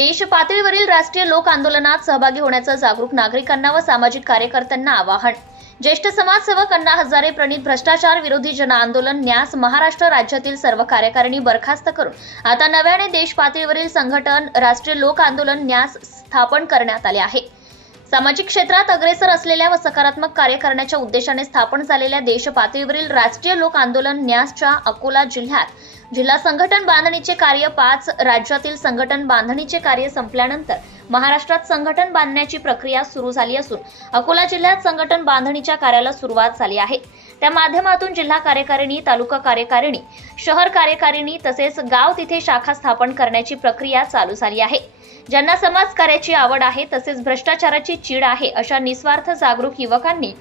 देश पातळीवरील राष्ट्रीय लोक आंदोलनात सहभागी होण्याचं जागरूक नागरिकांना व सामाजिक कार्यकर्त्यांना आवाहन। ज्येष्ठ समाजसेवक अण्णा हजारे प्रणीत भ्रष्टाचार विरोधी जन आंदोलन न्यास महाराष्ट्र राज्यातील सर्व कार्यकारिणी बरखास्त करून आता नव्याने देश पातळीवरील संघटन राष्ट्रीय लोक आंदोलन न्यास स्थापन करण्यात आले आहे। सामाजिक क्षेत्रात अग्रेसर असलेल्या व सकारात्मक कार्य करण्याच्या उद्देशाने स्थापन झालेल्या देश पातळीवरील राष्ट्रीय लोक आंदोलन न्यासच्या अकोला जिल्ह्यात जिल्हा संघटन बांधणीचे कार्य 5 राज्यातील संघटन बांधणीचे कार्य संपल्यानंतर महाराष्ट्रात संघटन बांधण्याची प्रक्रिया सुरू झाली असून अकोला जिल्ह्यात संघटन बांधणीच्या कार्याला सुरुवात झाली आहे। त्या माध्यमातून जिल्हा कार्यकारिणी, तालुका कार्यकारिणी, शहर कार्यकारिणी तसेच गाव तिथे शाखा स्थापन करण्याची प्रक्रिया चालू झाली आहे। ज्यांना समाज कार्याची आवड आहे तसेच भ्रष्टाचाराची चीड आहे अशा निस्वार्थ जागरूक युवकांनी,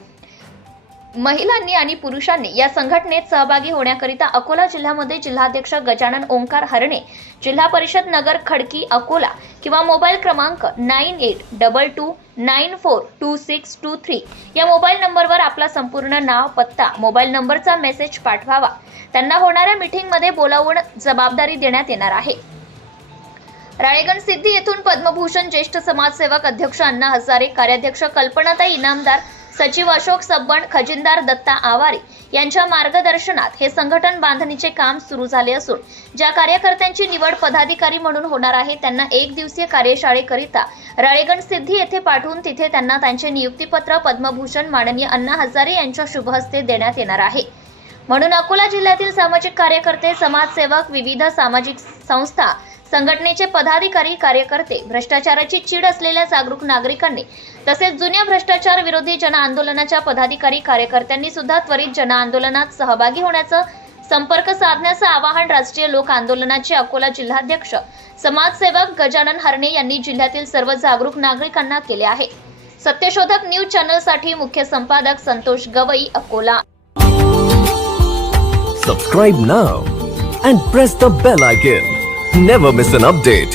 महिलांनी आणि पुरुषांनी या संघटनेत सहभागी होण्याकरिता अकोला जिल्ह्यामध्ये जिल्हाध्यक्ष गजानन ओंकार हरणे, जिल्हा परिषद नगर खडकी अकोला किंवा मोबाईल क्रमांक 9822942623 या मोबाईल नंबरवर आपला संपूर्ण नाव, पत्ता, मोबाईल नंबरचा मेसेज पाठवावा। त्यांना होणाऱ्या मीटिंगमध्ये बोलावून जबाबदारी देण्यात येणार आहे। राळेगण सिद्धी येथून पद्मभूषण ज्येष्ठ समाजसेवक अध्यक्ष अण्णा हजारे, कार्याध्यक्ष कल्पनाताई इनामदार, सचिव अशोक सब्बण, खजिनदार दत्ता आवारी यांच्या मार्गदर्शनात हे संघटन बांधणीचे काम सुरू झाले असून ज्या कार्यकर्त्यांची निवड पदाधिकारी म्हणून होणार आहे त्यांना 1 दिवसीय कार्यशाळेकरिता राळेगण सिद्धी येथे पाठवून तिथे त्यांना त्यांचे नियुक्तीपत्र पद्मभूषण माननीय अण्णा हजारे यांच्या शुभहस्ते देण्यात येणार आहे। म्हणून अकोला जिल्ह्यातील सामाजिक कार्यकर्ते, समाजसेवक, विविध सामाजिक संस्था, संघटनेचे पदाधिकारी, कार्यकर्ते, भ्रष्टाचाराची चीड असलेल्या जागरूक नागरिकांनी तसेच जुन्या भ्रष्टाचार विरोधी जन आंदोलनाच्या पदाधिकारी, कार्यकर्त्यांनी सुद्धा त्वरित जन आंदोलनात सहभागी होण्याचं, संपर्क साधण्याचं आवाहन राष्ट्रीय लोक आंदोलनाचे अकोला जिल्हाध्यक्ष समाजसेवक गजानन हरणे यांनी जिल्ह्यातील सर्व जागरूक नागरिकांना केले आहे। सत्यशोधक न्यूज चॅनलसाठी मुख्य संपादक Santosh Gavai, Akola. Subscribe now and press the bell icon. Never miss an update.